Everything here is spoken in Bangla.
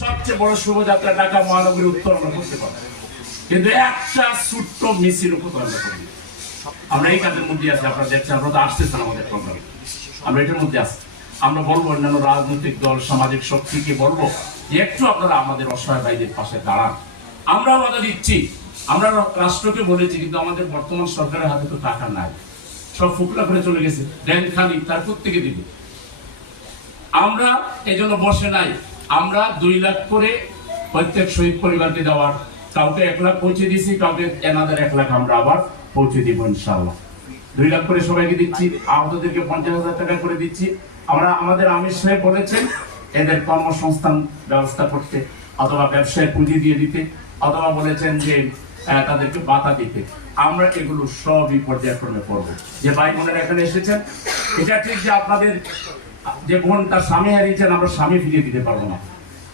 সবচেয়ে বড় শোভাযাত্রা ঢাকা মহানগরী উত্তর আমরা করতে পারবো, কিন্তু একটা ছোট্ট মিছিল উপর আমরা করি। আমরা এই কাজের মধ্যে আছি, আপনারা দেখছেন, আপনারা তো আসতেছেন আমাদের প্রোগ্রামে, আমরা এটার মধ্যে আছি। আমরা বলবো অন্যান্য রাজনৈতিক দল, সামাজিক শক্তিকে বলবো যে একটু আপনারা আমাদের অসহায় ভাইদের পাশে দাঁড়ান। আমরা বাধা দিচ্ছি, আমরা রাষ্ট্রকে বলেছি, কিন্তু আমাদের বর্তমান সরকারের হাতে তো টাকা নাই, সব ফুকলা করে চলে গেছে, ব্যাংক খালি, তার প্রত্যেকে দিবে। আমরা এই জন্য বসে নাই, আমরা 2 লাখ করে প্রত্যেক শহীদ পরিবারকে দেওয়ার, কাউকে 1 লাখ পৌঁছে দিয়েছি, কাউকে এনাদের 1 লাখ আমরা আবার পৌঁছে দিব ইনশাআল্লাহ। 2 লাখ করে সবাইকে দিচ্ছি, আহতদেরকে 50,000 টাকা করে দিচ্ছি। আমরা আমাদের আমির সাহেব বলেছেন এদের কর্মসংস্থান ব্যবস্থা করতে, অথবা ব্যবসায় পুঁজি দিয়ে দিতে, অথবা বলেছেন যে তাদেরকে ভাতা দিতে। আমরা এগুলো সবই পর্যায়ক্রমে করবো। যে ভাই বোনেরা এখানে এসেছেন, এটা ঠিক যে আপনাদের যে বোন তার স্বামী হারিয়েছেন, আমরা স্বামী ফিরিয়ে দিতে পারবো না।